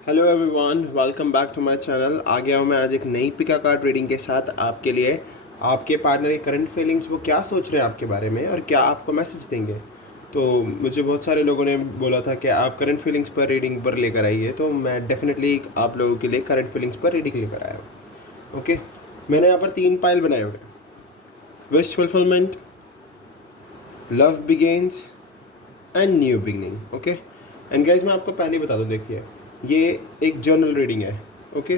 Hello everyone, welcome back to my channel. आ गया हूँ मैं आज एक नई पिका कार्ड रीडिंग के साथ आपके लिए। आपके पार्टनर की करंट फीलिंग्स, वो क्या सोच रहे हैं आपके बारे में और क्या आपको मैसेज देंगे। तो मुझे बहुत सारे लोगों ने बोला था कि आप करंट फीलिंग्स पर रीडिंग पर लेकर आइए, तो मैं डेफिनेटली आप लोगों के लिए करंट फीलिंग्स पर रीडिंग लेकर आया हूँ। ओके, मैंने यहाँ पर 3 पाइल बनाए हुए हैं: wish fulfilment, love begins and new beginning. Okay, and guys मैं आपको पहले ही बता दूँ, देखिए ये एक जर्नल रीडिंग है। ओके,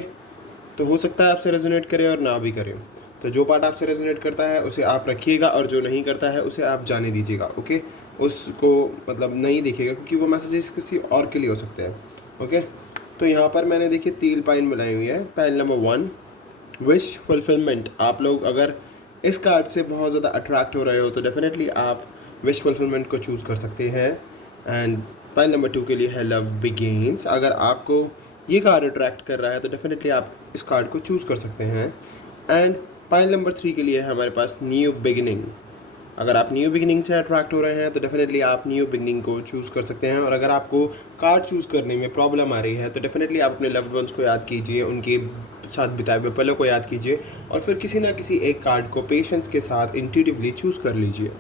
तो हो सकता है आपसे रेजोनेट करे और ना भी करे। तो जो पार्ट आपसे रेजोनेट करता है उसे आप रखिएगा और जो नहीं करता है उसे आप जाने दीजिएगा। ओके, उसको मतलब नहीं देखिएगा, क्योंकि वो मैसेजेस किसी और के लिए हो सकते हैं। ओके, तो यहाँ पर मैंने देखिए 3 पाइन बनाई हुई है। Pile number 1, wish fulfilment. आप लोग अगर इस कार्ड से बहुत ज़्यादा अट्रैक्ट हो रहे हो तो डेफिनेटली आप विश फुलफिलमेंट को चूज़ कर सकते हैं। एंड पाइल नंबर 2 के लिए है लव बिगेन्स। अगर आपको ये कार्ड अट्रैक्ट कर रहा है तो डेफिनेटली आप इस कार्ड को चूज़ कर सकते हैं। एंड पाइल नंबर 3 के लिए है हमारे पास न्यू बिगिनिंग। अगर आप न्यू बिगिनिंग से अट्रैक्ट हो रहे हैं तो डेफिनेटली आप न्यू बिगिनिंग को चूज़ कर सकते हैं। और अगर आपको कार्ड चूज़ करने में प्रॉब्लम आ रही है तो डेफिनेटली आप अपने लव्ड वंस को याद कीजिए, उनके साथ बिताए हुए पलों को याद कीजिए और फिर किसी ना किसी एक कार्ड को पेशेंस के साथ इंट्यूटिवली चूज़ कर लीजिए।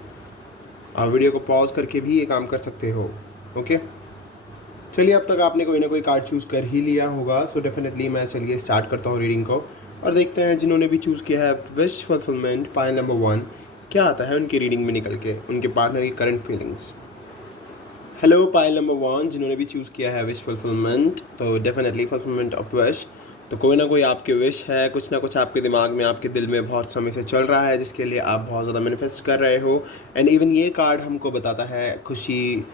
आप वीडियो को पॉज करके भी ये काम कर सकते हो। ओके, चलिए अब तक आपने कोई ना कोई कार्ड चूज़ कर ही लिया होगा, सो डेफिनेटली मैं चलिए स्टार्ट करता हूँ रीडिंग को और देखते हैं जिन्होंने भी चूज़ किया है विश फुलफिलमेंट पाइल नंबर 1, क्या आता है उनकी रीडिंग में निकल के, उनके पार्टनर की current feelings. Hello pile number 1, जिन्होंने भी चूज़ किया है विश फुलफिलमेंट, तो डेफिनेटली फुलफिलमेंट ऑफ विश। तो कोई ना कोई आपके विश है, कुछ ना कुछ आपके दिमाग में, आपके दिल में बहुत समय से चल रहा है, जिसके लिए आप बहुत ज़्यादा मैनिफेस्ट कर रहे हो। एंड इवन ये कार्ड हमको बताता है खुशी,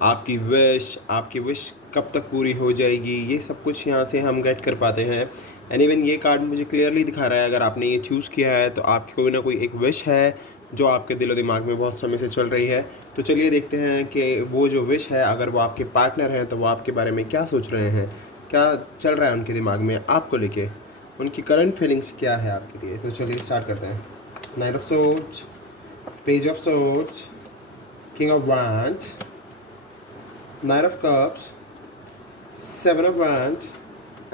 आपकी विश कब तक पूरी हो जाएगी, ये सब कुछ यहाँ से हम गेट कर पाते हैं। एंड इवन ये कार्ड मुझे क्लियरली दिखा रहा है, अगर आपने ये चूज़ किया है तो आपकी कोई ना कोई एक विश है जो आपके दिलो दिमाग में बहुत समय से चल रही है। तो चलिए देखते हैं कि वो जो विश है, अगर वो आपके पार्टनर हैं तो वो आपके बारे में क्या सोच रहे हैं, क्या चल रहा है उनके दिमाग में आपको लेके, उनकी करंट फीलिंग्स क्या है आपके लिए। तो चलिए स्टार्ट करते हैं। Night of swords, page of swords, king of wands, night of cups, seven of wands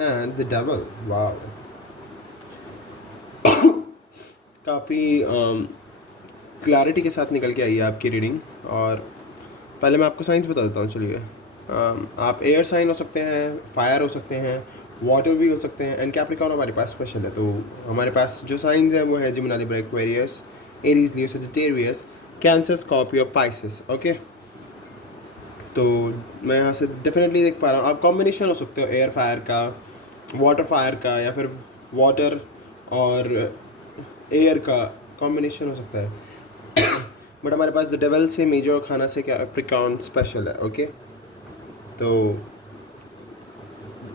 and the double. Wow, काफ़ी क्लैरिटी के साथ निकल के आई है आपकी रीडिंग। और पहले मैं आपको साइंस बता देता हूँ। चलिए, आप एयर साइन हो सकते हैं, फायर हो सकते हैं, वाटर भी हो सकते हैं, एंड कैप्रिकॉर्न हमारे पास स्पेशल है। तो हमारे पास जो साइंस हैं वो है Gemini, Libra, Aquarius, Aries, Leo, Sagittarius, Cancer, Scorpio, Pisces. Okay, तो मैं यहाँ से डेफिनेटली देख पा रहा हूँ आप कॉम्बिनेशन हो सकते हो एयर फायर का, वाटर फायर का, या फिर वाटर और एयर का कॉम्बिनेशन हो सकता है। बट हमारे पास द डेवल से, मेजर खाना से कैप्रिकॉर्न स्पेशल है। ओके, तो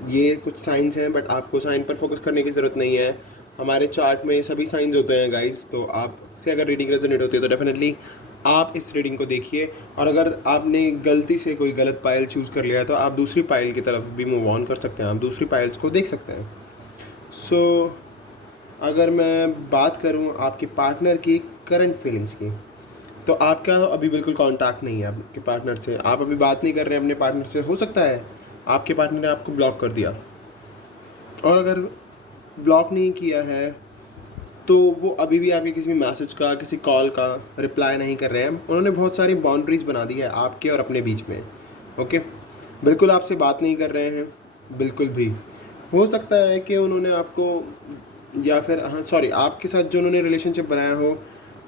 ये कुछ साइंस हैं, बट आपको साइन पर फोकस करने की ज़रूरत नहीं है। हमारे चार्ट में सभी साइंस होते हैं गाइस, तो आपसे अगर रीडिंग रेजोनेट होती है तो डेफिनेटली आप इस रीडिंग को देखिए। और अगर आपने गलती से कोई गलत पाइल चूज़ कर लिया है तो आप दूसरी पाइल की तरफ भी मूव ऑन कर सकते हैं, आप दूसरी पाइल्स को देख सकते हैं। सो अगर मैं बात करूं आपके पार्टनर की करंट फीलिंग्स की, तो आपका अभी बिल्कुल कांटेक्ट नहीं है आपके पार्टनर से, आप अभी बात नहीं कर रहे हैं अपने पार्टनर से। हो सकता है आपके पार्टनर ने आपको ब्लॉक कर दिया, और अगर ब्लॉक नहीं किया है तो वो अभी भी आपके किसी मैसेज का, किसी कॉल का रिप्लाई नहीं कर रहे हैं। उन्होंने बहुत सारी बाउंड्रीज़ बना दी है आपके और अपने बीच में। ओके, बिल्कुल आपसे बात नहीं कर रहे हैं, बिल्कुल भी। हो सकता है कि उन्होंने आपको, या फिर हाँ सॉरी, आपके साथ जो उन्होंने रिलेशनशिप बनाया हो,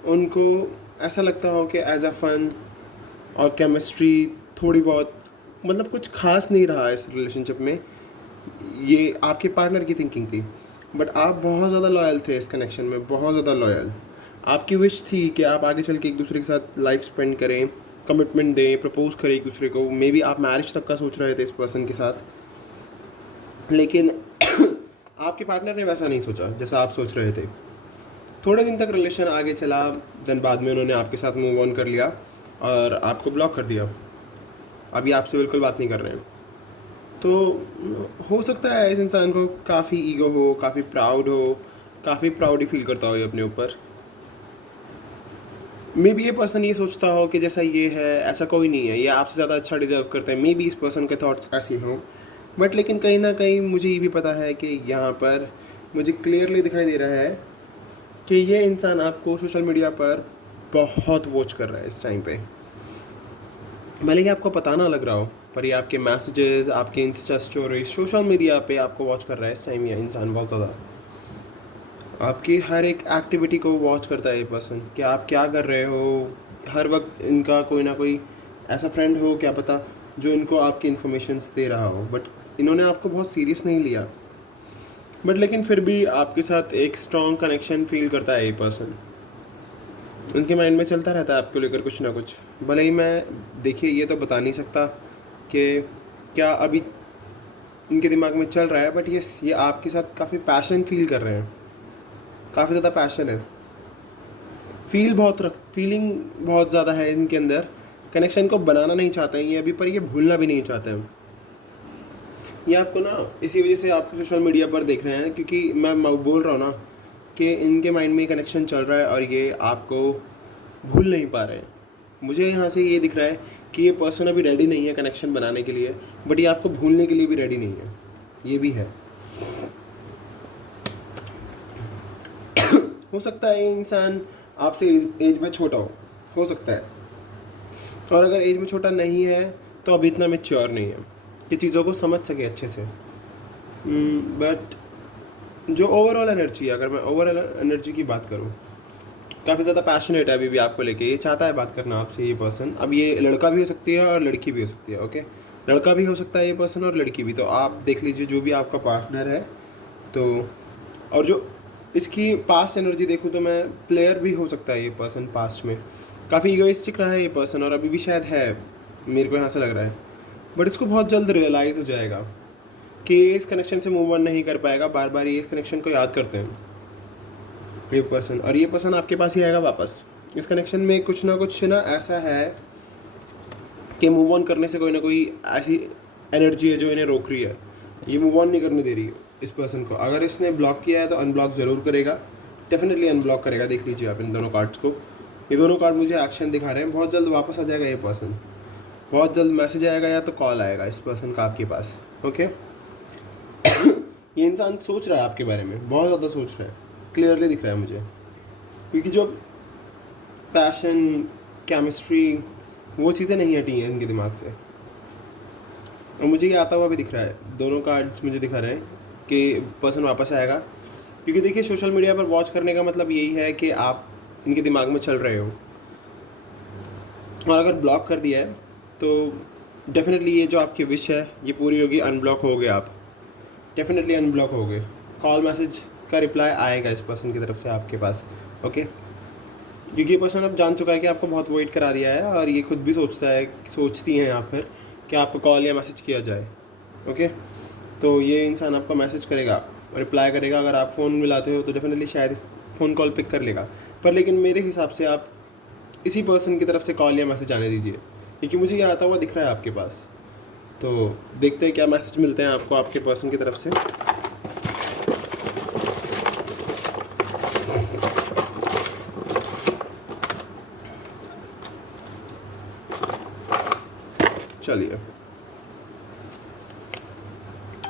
उनको ऐसा लगता हो कि एज अ फन और केमिस्ट्री थोड़ी बहुत, मतलब कुछ खास नहीं रहा इस रिलेशनशिप में। ये आपके पार्टनर की थिंकिंग थी, बट आप बहुत ज़्यादा लॉयल थे इस कनेक्शन में, बहुत ज़्यादा लॉयल। आपकी विश थी कि आप आगे चल के एक दूसरे के साथ लाइफ स्पेंड करें, कमिटमेंट दें, प्रपोज करें एक दूसरे को। मे बी आप मैरिज तक का सोच रहे थे इस पर्सन के साथ, लेकिन आपके पार्टनर ने वैसा नहीं सोचा जैसा आप सोच रहे थे। थोड़े दिन तक रिलेशन आगे चला, देन बाद में उन्होंने आपके साथ मूव ऑन कर लिया और आपको ब्लॉक कर दिया। अभी आपसे बिल्कुल बात नहीं कर रहे हैं। तो हो सकता है इस इंसान को काफ़ी ईगो हो, काफ़ी प्राउड हो, काफ़ी प्राउड ही फील करता हो ये अपने ऊपर। मे बी ये पर्सन ये सोचता हो कि जैसा ये है ऐसा कोई नहीं है, ये आपसे ज़्यादा अच्छा डिजर्व करता है। मे बी इस पर्सन के थॉट्स ऐसे हों, बट लेकिन कहीं ना कहीं मुझे ये भी पता है कि यहाँ पर मुझे क्लियरली दिखाई दे रहा है कि ये इंसान आपको सोशल मीडिया पर बहुत वॉच कर रहा है इस टाइम पे। भले ही आपको पता ना लग रहा हो, पर ये आपके मैसेजेस, आपके इंस्टा स्टोरी, सोशल मीडिया पे आपको वॉच कर रहा है इस टाइम। ये इंसान बहुत ज़्यादा आपकी हर एक एक्टिविटी को वॉच करता है ये पर्सन, कि आप क्या कर रहे हो। हर वक्त इनका कोई ना कोई ऐसा फ्रेंड हो, क्या पता, जो इनको आपकी इन्फॉर्मेशंस दे रहा हो, बट इन्होंने आपको बहुत सीरियस नहीं लिया। बट लेकिन फिर भी आपके साथ एक स्ट्रॉन्ग कनेक्शन फील करता है ये पर्सन। उनके माइंड में चलता रहता है आपको लेकर कुछ ना कुछ। भले ही मैं, देखिए, ये तो बता नहीं सकता कि क्या अभी इनके दिमाग में चल रहा है, बट ये आपके साथ काफ़ी पैशन फील कर रहे हैं, काफ़ी ज़्यादा पैशन है, फीलिंग बहुत ज़्यादा है इनके अंदर। कनेक्शन को बनाना नहीं चाहते हैं ये अभी, पर ये भूलना भी नहीं चाहते हैं। ये आपको ना इसी वजह से आपको सोशल मीडिया पर देख रहे हैं, क्योंकि मैं बोल रहा हूँ ना कि इनके माइंड में कनेक्शन चल रहा है और ये आपको भूल नहीं पा रहे हैं। मुझे यहाँ से ये दिख रहा है कि ये पर्सन अभी रेडी नहीं है कनेक्शन बनाने के लिए, बट ये आपको भूलने के लिए भी रेडी नहीं है, ये भी है। हो सकता है ये इंसान आपसे एज में छोटा हो सकता है, और अगर एज में छोटा नहीं है तो अभी इतना मैच्योर नहीं है कि चीज़ों को समझ सके अच्छे से। बट जो ओवरऑल एनर्जी है, अगर मैं ओवरऑल एनर्जी की बात करूँ, काफ़ी ज़्यादा पैशनेट है अभी भी आपको लेके। ये चाहता है बात करना आपसे ये पर्सन। अब ये लड़का भी हो सकती है और लड़की भी हो सकती है, ओके। लड़का भी हो सकता है ये पर्सन और लड़की भी। तो आप देख लीजिए जो भी आपका पार्टनर है। तो और जो इसकी पास्ट एनर्जी देखूँ तो मैं प्लेयर भी हो सकता है ये पर्सन। पास्ट में काफ़ी ईगोइस्टिक रहा है ये पर्सन, और अभी भी शायद है, मेरे को यहाँ से लग रहा है। बट इसको बहुत जल्द रियलाइज़ हो जाएगा कि ये इस कनेक्शन से मूव ऑन नहीं कर पाएगा। बार बार ये इस कनेक्शन को याद करते हैं ये पर्सन, और ये पर्सन आपके पास ही आएगा वापस। इस कनेक्शन में कुछ ना ऐसा है कि मूव ऑन करने से कोई ना कोई ऐसी एनर्जी है जो इन्हें रोक रही है। ये मूव ऑन नहीं करने दे रही है इस पर्सन को। अगर इसने ब्लॉक किया है तो अनब्लॉक ज़रूर करेगा, डेफिनेटली अनब्लॉक करेगा। देख लीजिए आप इन दोनों कार्ड्स को, ये दोनों कार्ड मुझे एक्शन दिखा रहे हैं। बहुत जल्द वापस आ जाएगा ये पर्सन, बहुत जल्द मैसेज आएगा या तो कॉल आएगा इस पर्सन का आपके पास, ओके। ये इंसान सोच रहा है आपके बारे में, बहुत ज़्यादा सोच रहा है, क्लियरली दिख रहा है मुझे। क्योंकि जो पैशन, केमिस्ट्री, वो चीज़ें नहीं हटी हैं इनके दिमाग से, और मुझे ये आता हुआ भी दिख रहा है। दोनों कार्ड्स मुझे दिखा रहे हैं कि पर्सन वापस आएगा। क्योंकि देखिए, सोशल मीडिया पर वॉच करने का मतलब यही है कि आप इनके दिमाग में चल रहे हो, और अगर ब्लॉक कर दिया है तो डेफिनेटली ये जो आपकी विश है ये पूरी होगी। अनब्लॉक हो गए आप, डेफिनेटली अनब्लॉक हो गए। कॉल मैसेज का रिप्लाई आएगा इस पर्सन की तरफ से आपके पास, ओके। क्योंकि ये पर्सन अब जान चुका है कि आपको बहुत वेट करा दिया है, और ये खुद भी सोचती हैं यहाँ पर कि आपको कॉल या मैसेज किया जाए, ओके। तो ये इंसान आपको मैसेज करेगा, रिप्लाई करेगा। अगर आप फ़ोन मिलाते हो तो डेफिनेटली शायद फ़ोन कॉल पिक कर लेगा, पर लेकिन मेरे हिसाब से आप इसी पर्सन की तरफ से कॉल या मैसेज आने दीजिए, क्योंकि मुझे ये आता हुआ दिख रहा है आपके पास। तो देखते हैं क्या मैसेज मिलते हैं आपको आपके पर्सन की तरफ से। चलिए,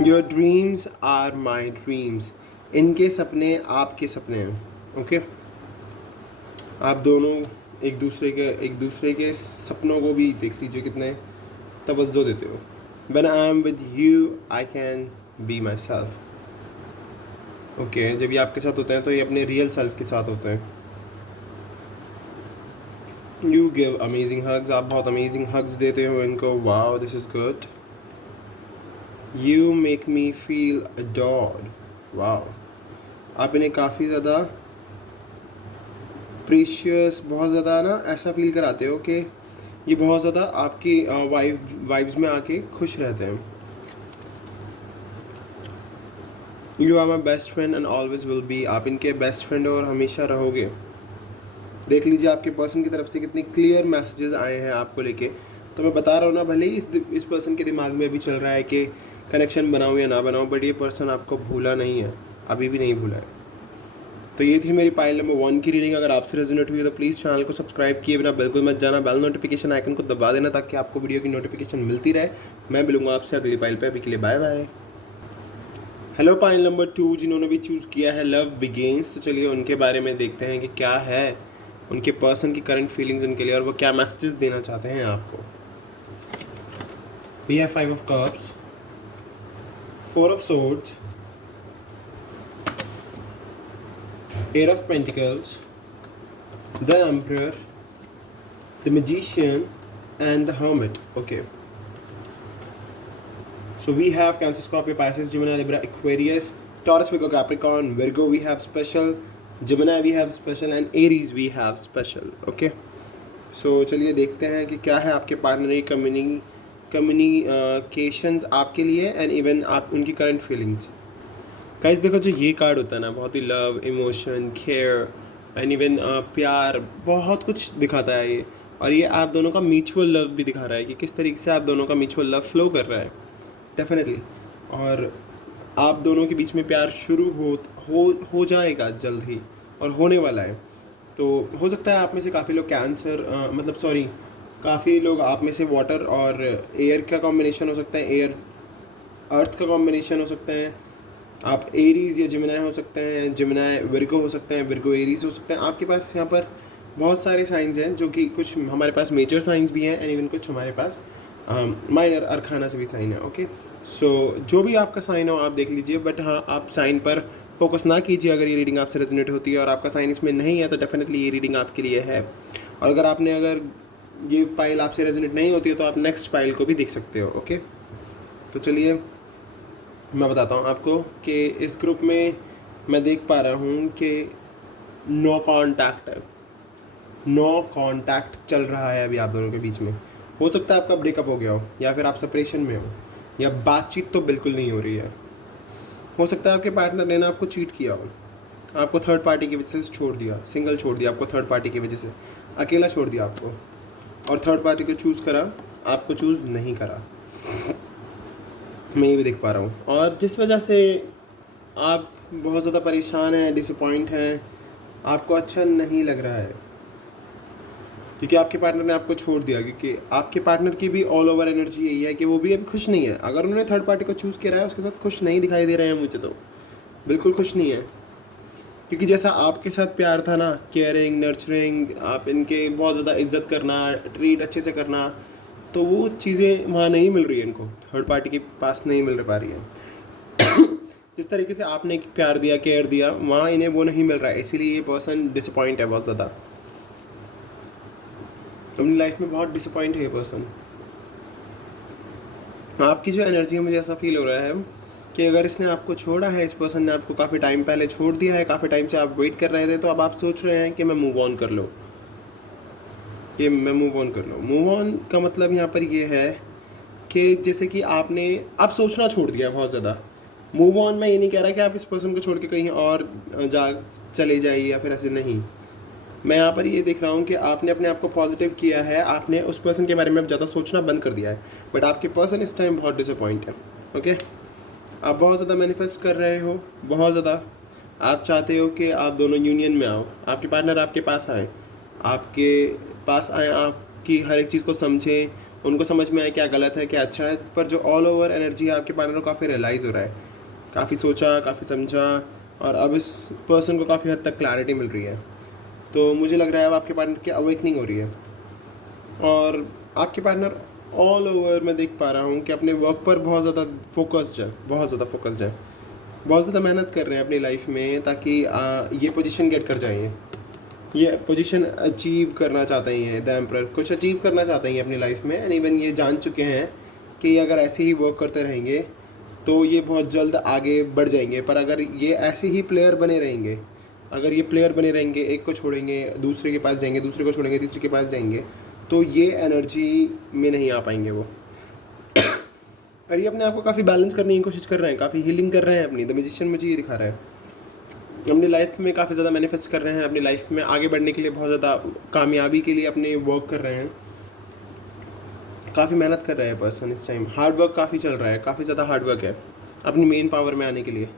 your dreams are my dreams. इनके सपने आपके सपने हैं, ओके। आप दोनों एक दूसरे के सपनों को भी देख लीजिए कितने तवज्जो देते हो। When I am with you, I can be myself. Okay, जब ये आपके साथ होते हैं तो ये अपने रियल सेल्फ के साथ होते हैं। You give amazing hugs. आप बहुत अमेजिंग हग्स देते हो इनको। Wow, this is good. You make me feel adored. Wow. आप इन्हें काफ़ी ज़्यादा प्रीशियस, बहुत ज़्यादा ना ऐसा फील कराते हो कि ये बहुत ज़्यादा आपकी वाइब्स में आके खुश रहते हैं। You are my best friend and always will be. आप इनके बेस्ट फ्रेंड और हमेशा रहोगे। देख लीजिए आपके पर्सन की तरफ से कितने क्लियर मैसेजेस आए हैं आपको लेके। तो मैं बता रहा हूँ ना, भले ही इस पर्सन के दिमाग में अभी चल रहा है कि कनेक्शन बनाऊँ या ना बनाऊँ, बट ये पर्सन आपको भूला नहीं है, अभी भी नहीं भूला है। तो ये थी मेरी पाइल नंबर 1 की रीडिंग। अगर आपसे रेजोनेट हुई है तो प्लीज़ चैनल को सब्सक्राइब किए बिना बिल्कुल मत जाना, बेल नोटिफिकेशन आइकन को दबा देना ताकि आपको वीडियो की नोटिफिकेशन मिलती रहे। मैं मिलूंगा आपसे अगली पाइल पे, अभी के लिए bye bye. Hello pile number 2 जिन्होंने भी चूज़ किया है लव बिगेन्स, तो चलिए उनके बारे में देखते हैं कि क्या है उनके पर्सन की करंट फीलिंग्स उनके लिए और वो क्या मैसेजेस देना चाहते हैं आपको। We have 5 of cups, 4 of swords, 8 of Pentacles, the Emperor, the Magician, and the Hermit. Okay. So we have Cancer, Scorpio, Pisces, Gemini, Libra, Aquarius, Taurus, Virgo, Capricorn, Virgo we have special, Gemini we have special, and Aries we have special. Okay. So चलिए देखते हैं कि क्या है आपके partner की communications आपके लिए एंड इवन आप उनकी करंट फीलिंग्स। गाइस देखो, जो ये कार्ड होता है ना, बहुत ही love, emotion, care and even प्यार, बहुत कुछ दिखाता है ये। और ये आप दोनों का म्यूचुअल लव भी दिखा रहा है कि किस तरीके से आप दोनों का म्यूचुअल लव फ्लो कर रहा है डेफिनेटली। और आप दोनों के बीच में प्यार शुरू हो जाएगा जल्द ही और होने वाला है। तो हो सकता है आप में से काफ़ी लोग काफ़ी लोग आप में से वाटर और एयर का कॉम्बिनेशन हो सकता है, एयर अर्थ का कॉम्बिनेशन हो सकता है। आप एरीज या जिमिनाई हो सकते हैं, जिमिनाई विर्गो हो सकते हैं, विर्गो एरीज हो सकते हैं। आपके पास यहाँ पर बहुत सारे साइंस हैं, जो कि कुछ हमारे पास मेजर साइंस भी हैं एंड इवन कुछ हमारे पास माइनर अरखाना से भी साइन है। ओके, सो जो भी आपका साइन हो आप देख लीजिए, बट हाँ, आप साइन पर फोकस ना कीजिए। अगर ये रीडिंग आपसे रेजोनेट होती है और आपका साइन इसमें नहीं है तो डेफिनेटली ये रीडिंग आपके लिए है। और अगर ये पाइल आपसे रेजोनेट नहीं होती है तो आप नेक्स्ट पाइल को भी देख सकते हो। ओके, तो चलिए मैं बताता हूँ आपको कि इस ग्रुप में मैं देख पा रहा हूँ कि नो कांटेक्ट है, नो कांटेक्ट चल रहा है अभी आप दोनों के बीच में। हो सकता है आपका ब्रेकअप हो गया हो या फिर आप सेपरेशन में हो या बातचीत तो बिल्कुल नहीं हो रही है। हो सकता है आपके पार्टनर ने ना आपको चीट किया हो, आपको थर्ड पार्टी की वजह से छोड़ दिया, सिंगल छोड़ दिया आपको, थर्ड पार्टी की वजह से अकेला छोड़ दिया आपको, और थर्ड पार्टी को चूज़ करा, आपको चूज़ नहीं करा। मैं ये भी देख पा रहा हूँ। और जिस वजह से आप बहुत ज़्यादा परेशान हैं, डिसअपॉइंट हैं, आपको अच्छा नहीं लग रहा है क्योंकि आपके पार्टनर ने आपको छोड़ दिया। क्योंकि आपके पार्टनर की भी ऑल ओवर एनर्जी यही है कि वो भी अभी खुश नहीं है। अगर उन्होंने थर्ड पार्टी को चूज़ किया है उसके साथ खुश नहीं दिखाई दे रहे हैं मुझे, तो बिल्कुल खुश नहीं है। क्योंकि जैसा आपके साथ प्यार था ना, केयरिंग, नर्चरिंग, आप इनके बहुत ज़्यादा इज्जत करना, ट्रीट अच्छे से करना, तो वो चीज़ें वहाँ नहीं मिल रही है इनको, थर्ड पार्टी के पास नहीं मिल पा रही है। जिस तरीके से आपने प्यार दिया, केयर दिया, वहाँ इन्हें वो नहीं मिल रहा है। इसीलिए ये पर्सन डिसअपॉइंट है बहुत ज़्यादा, अपनी लाइफ में बहुत डिसअपॉइंट है ये पर्सन। आपकी जो एनर्जी है, मुझे ऐसा फील हो रहा है कि अगर इसने आपको छोड़ा है, इस पर्सन ने आपको काफ़ी टाइम पहले छोड़ दिया है, काफ़ी टाइम से आप वेट कर रहे थे, तो अब आप सोच रहे हैं कि मैं मूव ऑन कर लूँ, कि मैं मूव ऑन कर लूँ। मूव ऑन का मतलब यहाँ पर ये है कि जैसे कि आपने अब सोचना छोड़ दिया बहुत ज़्यादा। मूव ऑन मैं ये नहीं कह रहा कि आप इस पर्सन को छोड़ के कहीं और चले जाइए या फिर ऐसे नहीं। मैं यहाँ पर ये देख रहा हूँ कि आपने अपने आप को पॉजिटिव किया है, आपने उस पर्सन के बारे में अब ज़्यादा सोचना बंद कर दिया है, बट आपके पर्सन इस टाइम बहुत डिसअपॉइंट है। ओके, आप बहुत ज़्यादा मैनिफेस्ट कर रहे हो, बहुत ज़्यादा आप चाहते हो कि आप दोनों यूनियन में आओ, आपके पार्टनर आपके पास आए, आपकी हर एक चीज़ को समझें, उनको समझ में आए क्या गलत है क्या अच्छा है। पर जो ऑल ओवर एनर्जी है आपके पार्टनर को काफ़ी रियलाइज़ हो रहा है, काफ़ी सोचा, काफ़ी समझा, और अब इस पर्सन को काफ़ी हद तक क्लैरिटी मिल रही है। तो मुझे लग रहा है अब आपके पार्टनर की अवेकनिंग हो रही है। और आपके पार्टनर ऑल ओवर मैं देख पा रहा हूँ कि अपने वर्क पर बहुत ज़्यादा फोकस्ड है, बहुत ज़्यादा मेहनत कर रहे हैं अपनी लाइफ में, ताकि ये पोजीशन गेट कर जाएँ, ये पोजीशन अचीव करना चाहते हैं। द एम्परर कुछ अचीव करना चाहते हैं अपनी लाइफ में, एंड इवन ये जान चुके हैं कि अगर ऐसे ही वर्क करते रहेंगे तो ये बहुत जल्द आगे बढ़ जाएंगे। पर अगर ये ऐसे ही प्लेयर बने रहेंगे, एक को छोड़ेंगे दूसरे के पास जाएंगे, दूसरे को छोड़ेंगे तीसरे के पास जाएंगे, तो ये एनर्जी में नहीं आ पाएंगे वो। और ये अपने आप को काफ़ी बैलेंस करने की कोशिश कर रहे हैं, काफ़ी हीलिंग कर रहे हैं अपनी। द मैजिशियन मुझे ये दिखा रहा है, अपनी लाइफ में काफ़ी ज़्यादा मैनिफेस्ट कर रहे हैं, अपनी लाइफ में आगे बढ़ने के लिए, बहुत ज़्यादा कामयाबी के लिए अपने वर्क कर रहे हैं, काफ़ी मेहनत कर रहे हैं पर्सन इस टाइम। हार्ड वर्क काफ़ी चल रहा है, काफ़ी ज़्यादा हार्ड वर्क है अपनी मेन पावर में आने के लिए,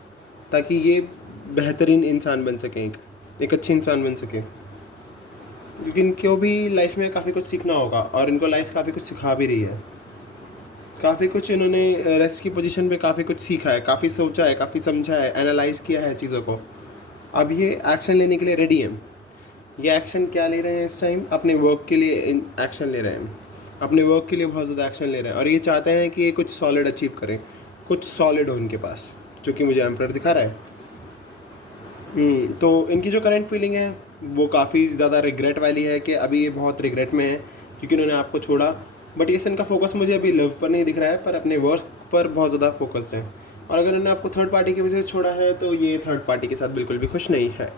ताकि ये बेहतरीन इंसान बन सकें एक। एक अच्छे इंसान बन सके, क्योंकि इनको भी लाइफ में काफ़ी कुछ सीखना होगा और इनको लाइफ काफ़ी कुछ सिखा भी रही है। काफ़ी कुछ इन्होंने रेस्ट की पोजीशन पे काफ़ी कुछ सीखा है, काफ़ी सोचा है, काफ़ी समझा है, एनालाइज किया है चीज़ों को। अब ये एक्शन लेने के लिए रेडी हैं। ये एक्शन क्या ले रहे हैं इस टाइम? अपने वर्क के लिए एक्शन ले रहे हैं, अपने वर्क के लिए बहुत ज़्यादा एक्शन ले रहे हैं और ये चाहते हैं कि ये कुछ सॉलिड अचीव करें, कुछ सॉलिड हो इनके पास, जो कि मुझे एम्परर दिखा रहा है। तो इनकी जो करंट फीलिंग है वो काफ़ी ज़्यादा रिग्रेट वाली है कि अभी ये बहुत रिग्रेट में है क्योंकि उन्होंने आपको छोड़ा। बट ये इनका फोकस मुझे अभी लव पर नहीं दिख रहा है, पर अपने वर्क पर बहुत ज़्यादा फोकस्ड है। और अगर उन्होंने आपको थर्ड पार्टी की वजह से छोड़ा है तो ये थर्ड पार्टी के साथ बिल्कुल भी खुश नहीं है,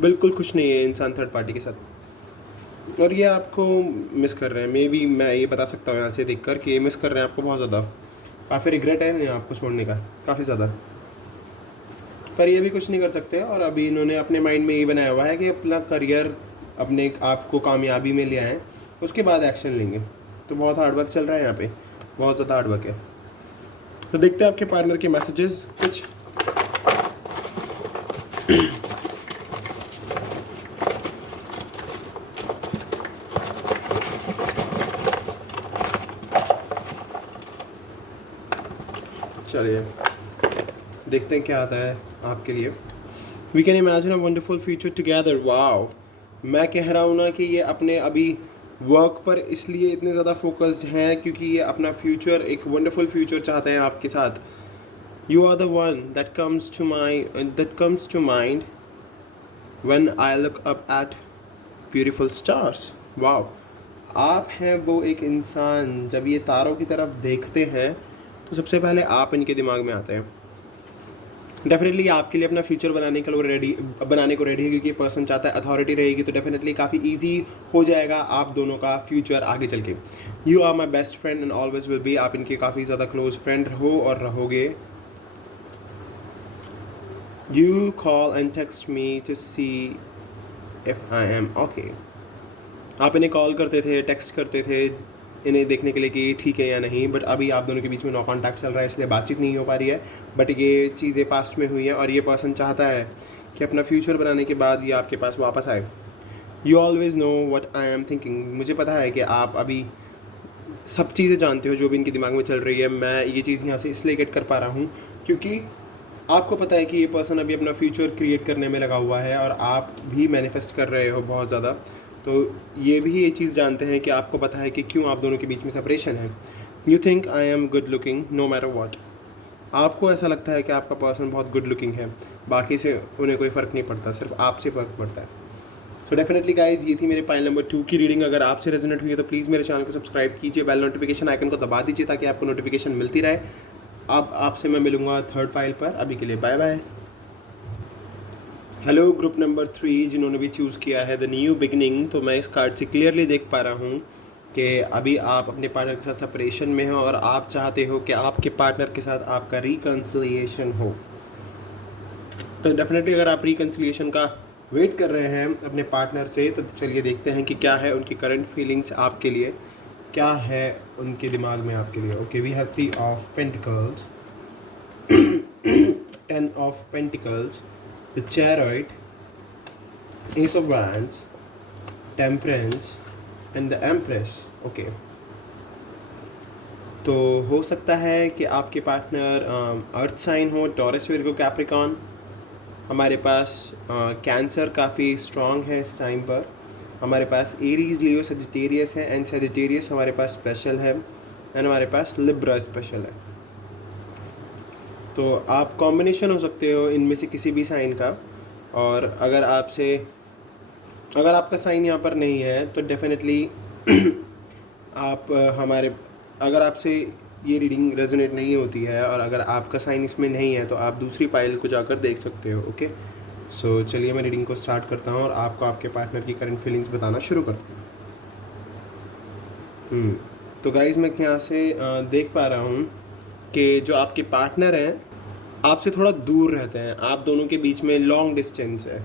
बिल्कुल खुश नहीं है इंसान थर्ड पार्टी के साथ। और ये आपको मिस कर रहे हैं, मे बी मैं ये बता सकता हूँ यहाँ से देख कर कि ये मिस कर रहे हैं आपको बहुत ज़्यादा। काफ़ी रिग्रेट है इन्हें आपको छोड़ने का, काफ़ी ज़्यादा। पर ये भी कुछ नहीं कर सकते और अभी इन्होंने अपने माइंड में ये बनाया हुआ है कि अपना करियर, अपने आप को कामयाबी में ले आएँ, उसके बाद एक्शन लेंगे। तो बहुत हार्ड वर्क चल रहा है यहाँ पे, बहुत ज़्यादा हार्ड वर्क है। तो देखते हैं आपके पार्टनर के मैसेजेस कुछ। चलिए देखते हैं क्या आता है आपके लिए। We can imagine a wonderful future together. Wow, मैं कह रहा हूँ ना कि ये अपने अभी वर्क पर इसलिए इतने ज़्यादा फोकस्ड हैं क्योंकि ये अपना फ्यूचर, एक वंडरफुल फ्यूचर चाहते हैं आपके साथ। You are the one that comes to mind when I look up at beautiful stars. Wow, आप हैं वो एक इंसान, जब ये तारों की तरफ देखते हैं तो सबसे पहले आप इनके दिमाग में आते हैं। डेफिनेटली आपके लिए अपना फ्यूचर बनाने को रेडी है क्योंकि ये पर्सन चाहता है अथॉरिटी रहेगी, तो डेफिनेटली काफ़ी इजी हो जाएगा आप दोनों का फ्यूचर आगे चल के। You are my best friend and always will be. आप इनके काफ़ी ज़्यादा क्लोज फ्रेंड हो और रहोगे। You call and text me to see if I am okay. आप इन्हें कॉल करते थे, टेक्स्ट करते थे इन्हें देखने के लिए कि ठीक है या नहीं, बट अभी आप दोनों के बीच में नो कॉन्टैक्ट चल रहा है, इसलिए बातचीत नहीं हो पा रही है। बट ये चीज़ें पास्ट में हुई हैं और ये पर्सन चाहता है कि अपना फ्यूचर बनाने के बाद ये आपके पास वापस आए। You always know what I am thinking. मुझे पता है कि आप अभी सब चीज़ें जानते हो जो भी इनके दिमाग में चल रही है। मैं ये चीज़ यहाँ से इसलिए गेट कर पा रहा हूँ क्योंकि आपको पता है कि ये पर्सन अभी अपना फ्यूचर क्रिएट करने में लगा हुआ है और आप भी मैनिफेस्ट कर रहे हो बहुत ज़्यादा। तो ये भी ये चीज़ जानते हैं कि आपको पता है कि क्यों आप दोनों के बीच में सेपरेशन है। You think I am good looking no matter what. आपको ऐसा लगता है कि आपका पर्सन बहुत गुड लुकिंग है, बाकी से उन्हें कोई फ़र्क नहीं पड़ता, सिर्फ आपसे फ़र्क पड़ता है। सो डेफिनेटली गाइज, ये थी मेरे पाइल नंबर 2 की रीडिंग। अगर आपसे रेजोनेट हुई है तो प्लीज़ मेरे चैनल को सब्सक्राइब कीजिए, बेल नोटिफिकेशन आइकन को दबा दीजिए ताकि आपको नोटिफिकेशन मिलती रहे। अब आपसे मैं मिलूँगा थर्ड पाइल पर। अभी के लिए bye bye. Hello group number 3 जिन्होंने भी चूज़ किया है द न्यू बिगनिंग। तो मैं इस कार्ड से क्लियरली देख पा रहा हूँ कि अभी आप अपने पार्टनर के साथ सेपरेशन में हो और आप चाहते हो कि आपके पार्टनर के साथ आपका रिकन्सिलिएशन हो। तो डेफिनेटली अगर आप रिकन्सिलिएशन का वेट कर रहे हैं अपने पार्टनर से, तो चलिए देखते हैं कि क्या है उनकी करंट फीलिंग्स आपके लिए, क्या है उनके दिमाग में आपके लिए। Okay, we have 3 of pentacles, 10 of pentacles, the Chariot, Ace of Wands, Temperance and the Empress. Okay. तो हो सकता है कि आपके पार्टनर अर्थ साइन हो, टॉरस, विर्गो, कैप्रिकॉन। हमारे पास कैंसर काफ़ी स्ट्रॉन्ग है इस टाइम पर। हमारे पास एरीज, लियो, सजिटेरियस है एंड सजिटेरियस हमारे पास स्पेशल है एंड हमारे पास लिब्रा स्पेशल है। तो आप कॉम्बिनेशन हो सकते हो इनमें से किसी भी साइन का। और अगर आपका साइन यहाँ पर नहीं है तो डेफिनेटली आप अगर आपसे ये रीडिंग रेजोनेट नहीं होती है और अगर आपका साइन इसमें नहीं है तो आप दूसरी पाइल को जाकर देख सकते हो। ओके, सो चलिए मैं रीडिंग को स्टार्ट करता हूँ और आपको आपके पार्टनर की करंट फीलिंग्स बताना शुरू करता हूँ। तो गाइज़, मैं यहाँ से देख पा रहा हूँ कि जो आपके पार्टनर हैं आपसे थोड़ा दूर रहते हैं। आप दोनों के बीच में लॉन्ग डिस्टेंस है,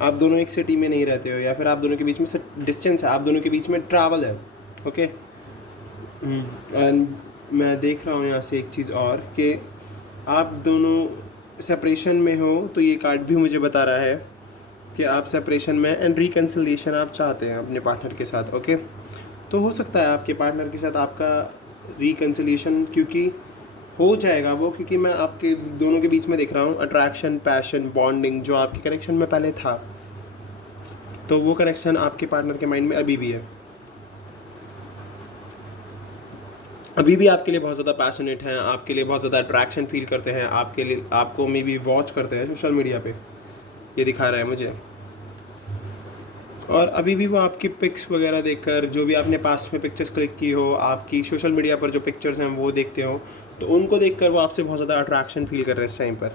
आप दोनों एक सिटी में नहीं रहते हो, या फिर आप दोनों के बीच में डिस्टेंस है, आप दोनों के बीच में ट्रैवल है। ओके, एंड मैं देख रहा हूँ यहाँ से एक चीज़ और कि आप दोनों सेपरेशन में हो। तो ये कार्ड भी मुझे बता रहा है कि आप सेपरेशन में एंड रिकन्सिलिएशन आप चाहते हैं अपने पार्टनर के साथ। ओके, तो हो सकता है आपके पार्टनर के साथ आपका रिकन्सिलिएशन क्योंकि हो जाएगा वो, क्योंकि मैं आपके दोनों के बीच में देख रहा हूँ अट्रैक्शन, पैशन, बॉन्डिंग जो आपके कनेक्शन में पहले था, तो वो कनेक्शन आपके पार्टनर के माइंड में अभी भी है, अभी भी आपके लिए बहुत ज़्यादा पैशनेट हैं, आपके लिए बहुत ज़्यादा अट्रैक्शन फील करते हैं, आपके लिए आपको मे बी वॉच करते हैं सोशल मीडिया पे, ये दिखा रहा है मुझे। और अभी भी वो आपकी पिक्स वगैरह देखकर, जो भी आपने पास्ट में पिक्चर्स क्लिक की हो, आपकी सोशल मीडिया पर जो पिक्चर्स हैं वो देखते हो, तो उनको देखकर वो आपसे बहुत ज़्यादा अट्रैक्शन फील कर रहे हैं इस टाइम पर,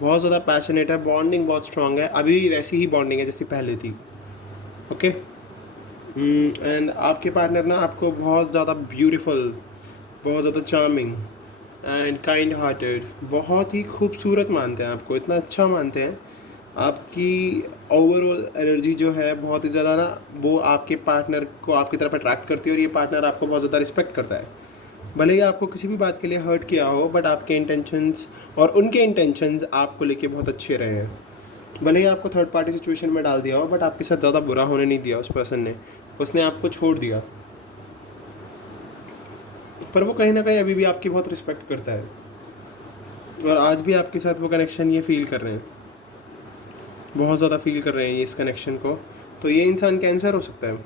बहुत ज़्यादा पैशनेट है, बॉन्डिंग बहुत स्ट्रॉन्ग है, अभी भी वैसी ही बॉन्डिंग है जैसी पहले थी। ओके, एंड आपके पार्टनर ना आपको बहुत ज़्यादा ब्यूटीफुल, बहुत ज़्यादा चार्मिंग एंड काइंड हार्टेड, बहुत ही खूबसूरत मानते हैं आपको, इतना अच्छा मानते हैं, आपकी ओवरऑल एनर्जी जो है बहुत ही ज़्यादा ना वो आपके पार्टनर को आपकी तरफ अट्रैक्ट करती है, और ये पार्टनर आपको बहुत ज़्यादा रिस्पेक्ट करता है। भले ही आपको किसी भी बात के लिए हर्ट किया हो, बट आपके इंटेंशंस और उनके इंटेंशंस आपको लेके बहुत अच्छे रहे हैं। भले ही आपको थर्ड पार्टी सिचुएशन में डाल दिया हो, बट आपके साथ ज़्यादा बुरा होने नहीं दिया उस पर्सन ने, उसने आपको छोड़ दिया, पर वो कहीं ना कहीं अभी भी आपकी बहुत रिस्पेक्ट करता है, और आज भी आपके साथ वो कनेक्शन ये फील कर रहे हैं, बहुत ज़्यादा फील कर रहे हैं ये इस कनेक्शन को। तो ये इंसान कैंसर हो सकता है,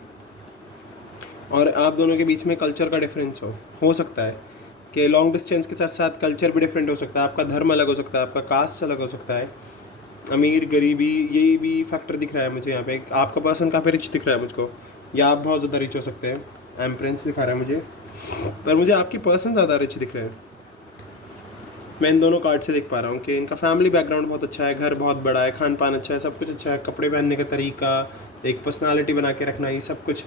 और आप दोनों के बीच में कल्चर का डिफरेंस हो सकता है कि लॉन्ग डिस्टेंस के साथ साथ कल्चर भी डिफरेंट हो सकता है, आपका धर्म अलग हो सकता है, आपका कास्ट अलग हो सकता है, अमीर गरीबी, ये भी फैक्टर दिख रहा है मुझे यहाँ पे। आपका पर्सन काफ़ी रिच दिख रहा है मुझको, या आप बहुत ज़्यादा रिच हो सकते हैं, एम्प्रेंस दिखा रहा है मुझे, पर मुझे आपकी पर्सन ज़्यादा रिच दिख रहे हैं। मैं इन दोनों कार्ड से देख पा रहा हूँ कि इनका फैमिली बैकग्राउंड बहुत अच्छा है, घर बहुत बड़ा है, खान पान अच्छा है, सब कुछ अच्छा है, कपड़े पहनने का तरीका, एक पर्सनालिटी बना के रखना, ये सब कुछ।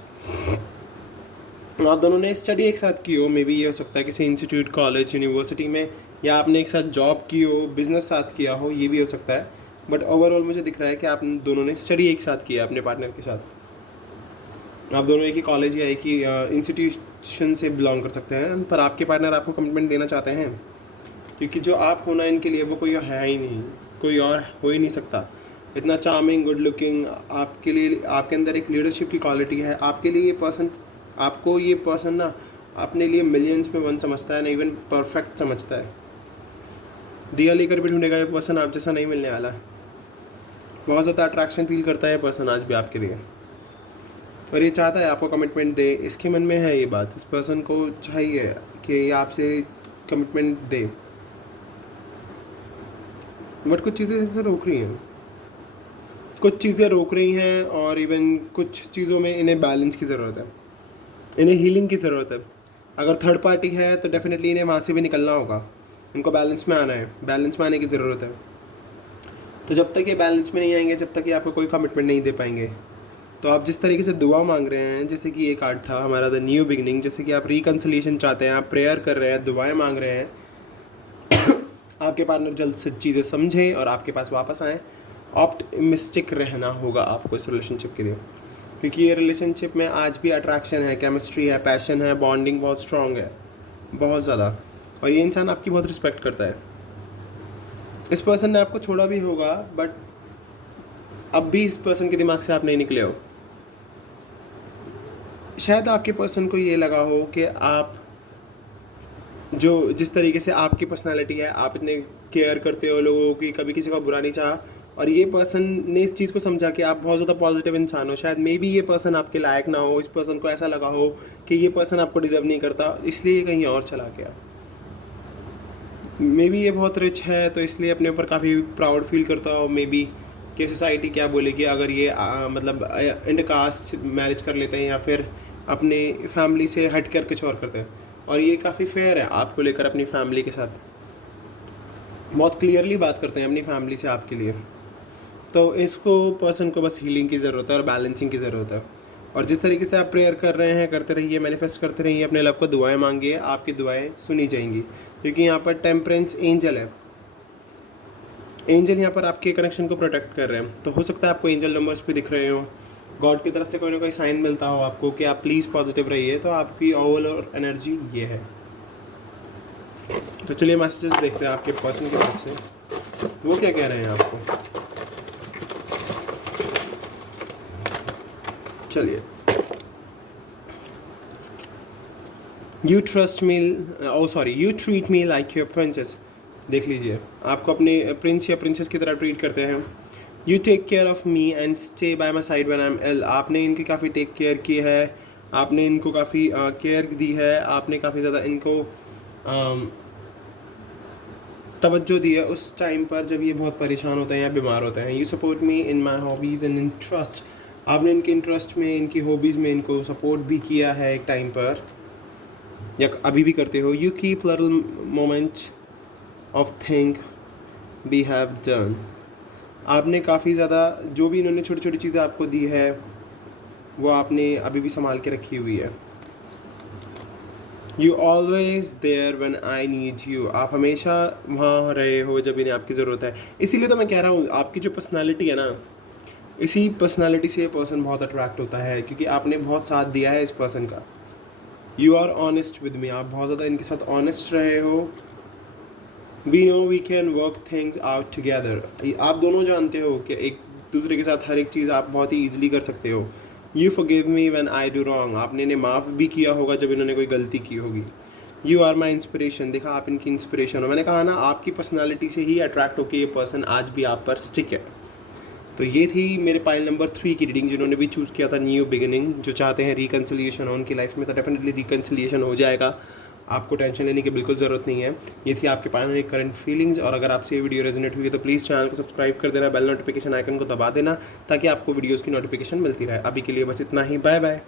आप दोनों ने स्टडी एक साथ की हो, मे बी ये हो सकता है किसी इंस्टीट्यूट, कॉलेज, यूनिवर्सिटी में, या आपने एक साथ जॉब की हो, बिजनेस साथ किया हो, ये भी हो सकता है। बट ओवरऑल मुझे दिख रहा है कि आप दोनों ने स्टडी एक साथ किया अपने पार्टनर के साथ, आप दोनों एक ही कॉलेज या एक ही इंस्टीट्यूशन से बिलोंग कर सकते हैं, पर आपके पार्टनर आपको कमिटमेंट देना चाहते हैं, क्योंकि जो आप होना इनके लिए वो कोई और है ही नहीं, कोई और हो ही नहीं सकता। इतना चार्मिंग, गुड लुकिंग, आपके लिए आपके अंदर एक लीडरशिप की क्वालिटी है, आपके लिए ये पर्सन, आपको ये पर्सन ना अपने लिए मिलियंस में वन समझता है, ना इवन परफेक्ट समझता है। दिया लेकर भी ढूंढेगा ये पर्सन, आप जैसा नहीं मिलने वाला। बहुत ज़्यादा अट्रैक्शन फील करता है पर्सन आज भी आपके लिए, और ये चाहता है आपको कमिटमेंट दे, इसके मन में है ये बात, इस पर्सन को चाहिए कि ये आपसे कमिटमेंट दे, बट कुछ चीज़ें इनसे रोक रही हैं, कुछ चीज़ें रोक रही हैं, और इवन कुछ चीज़ों में इन्हें बैलेंस की ज़रूरत है, इन्हें हीलिंग की ज़रूरत है। अगर थर्ड पार्टी है तो डेफिनेटली इन्हें वहाँ से भी निकलना होगा, इनको बैलेंस में आना है, बैलेंस में आने की ज़रूरत है। तो जब तक ये बैलेंस में नहीं आएंगे, जब तक ये आपको कोई कमिटमेंट नहीं दे पाएंगे, तो आप जिस तरीके से दुआ मांग रहे हैं, जैसे कि ये कार्ड था हमारा द न्यू बिगनिंग, जैसे कि आप रिकन्सिलिएशन चाहते हैं, आप प्रेयर कर रहे हैं, दुआएं मांग रहे हैं, आपके पार्टनर जल्द से चीज़ें समझें और आपके पास वापस आएँ। ऑप्टिमिस्टिक रहना होगा आपको इस रिलेशनशिप के लिए, क्योंकि ये रिलेशनशिप में आज भी अट्रैक्शन है, केमिस्ट्री है, पैशन है, बॉन्डिंग बहुत स्ट्रॉन्ग है, बहुत ज़्यादा, और ये इंसान आपकी बहुत रिस्पेक्ट करता है। इस पर्सन ने आपको छोड़ा भी होगा, बट अब भी इस पर्सन के दिमाग से आप नहीं निकले हो। शायद आपके पर्सन को ये लगा हो कि आप जो जिस तरीके से आपकी पर्सनालिटी है, आप इतने केयर करते हो लोगों की, कभी किसी का बुरा नहीं चाहा, और ये पर्सन ने इस चीज़ को समझा कि आप बहुत ज़्यादा पॉजिटिव इंसान हो। शायद मे बी ये पर्सन आपके लायक ना हो, इस पर्सन को ऐसा लगा हो कि ये पर्सन आपको डिज़र्व नहीं करता, इसलिए ये कहीं और चला गया। मे बी ये बहुत रिच है तो इसलिए अपने ऊपर काफ़ी प्राउड फील करता हो, मे बी कि सोसाइटी क्या बोलेगी अगर ये मतलब इंटर कास्ट मैरिज कर लेते हैं, या फिर अपने फैमिली से हट कर कुछ और करते हैं। और ये काफ़ी फेयर है आपको लेकर, अपनी फैमिली के साथ बहुत क्लियरली बात करते हैं अपनी फैमिली से आपके लिए। तो इसको पर्सन को बस हीलिंग की ज़रूरत है और बैलेंसिंग की ज़रूरत है। और जिस तरीके से आप प्रेयर कर रहे हैं, करते रहिए, मैनिफेस्ट करते रहिए अपने लव को, दुआएं मांगिए, आपकी दुआएं सुनी जाएंगी, क्योंकि यहाँ पर टेम्परेंस एंजल है। एंजल यहाँ पर आपके कनेक्शन को प्रोटेक्ट कर रहे हैं। तो हो सकता है आपको एंजल नंबर्स भी दिख रहे हो, गॉड की तरफ से कोई ना कोई साइन मिलता हो आपको कि आप प्लीज़ पॉजिटिव रहिए। तो आपकी ओवरऑल एनर्जी ये है। तो चलिए मैसेजेस देखते हैं आपके पर्सन की तरफ से, वो क्या कह रहे हैं आपको। चलिए, you trust me, oh sorry, you treat me like your princess. देख लीजिए, आपको अपने प्रिंस या प्रिंसेस की तरह ट्रीट करते हैं। You take care of me and stay by my side when I am ill. आपने इनकी काफ़ी टेक केयर की है, आपने इनको काफ़ी केयर दी है, आपने काफ़ी ज़्यादा इनको तवज्जो दी है उस टाइम पर जब ये बहुत परेशान होते हैं या बीमार होते हैं। You support me in my hobbies and interest. आपने इनके इंटरेस्ट में, इनकी हॉबीज़ में इनको सपोर्ट भी किया है एक टाइम पर, या अभी भी करते हो। You keep little moment of think we have done. आपने काफ़ी ज़्यादा जो भी इन्होंने छोटी छोटी चीज़ें आपको दी है वो आपने अभी भी संभाल के रखी हुई है। You always there when I need you. आप हमेशा वहाँ रहे हो जब इन्हें आपकी ज़रूरत है। इसीलिए तो मैं कह रहा हूँ, आपकी जो पर्सनालिटी है ना, इसी पर्सनालिटी से ये पर्सन बहुत अट्रैक्ट होता है, क्योंकि आपने बहुत साथ दिया है इस पर्सन का। You are honest with me. आप बहुत ज़्यादा इनके साथ ऑनेस्ट रहे हो। We know we can work things out together. आप दोनों जानते हो कि एक दूसरे के साथ हर एक चीज़ आप बहुत ही ईजिली कर सकते हो। You forgive me when I do wrong. आपने इन्हें माफ़ भी किया होगा जब इन्होंने कोई गलती की होगी। You are my inspiration. देखा, आप इनकी इंस्पिरेशन हो। मैंने कहा ना, आपकी पर्सनालिटी से ही अट्रैक्ट होकर ये पर्सन आज भी आप पर स्टिक है। तो ये थी मेरे पाइल नंबर 3 की रीडिंग। जिन्होंने भी चूज़ किया था न्यू बिगिनिंग, जो चाहते हैं रिकन्सिलिएशन हो उनकी लाइफ में, तो डेफिनेटली रिकन्सिलिएशन हो जाएगा। आपको टेंशन लेने की बिल्कुल ज़रूरत नहीं है। ये थी आपके पास करंट फीलिंग्स। और अगर आपसे ये वीडियो रेजोनेट हुई है तो प्लीज़ चैनल को सब्सक्राइब कर देना, बेल नोटिफिकेशन आइकन को दबा देना, ताकि आपको वीडियोज़ की नोटिफिकेशन मिलती रहे। अभी के लिए बस इतना ही। Bye bye.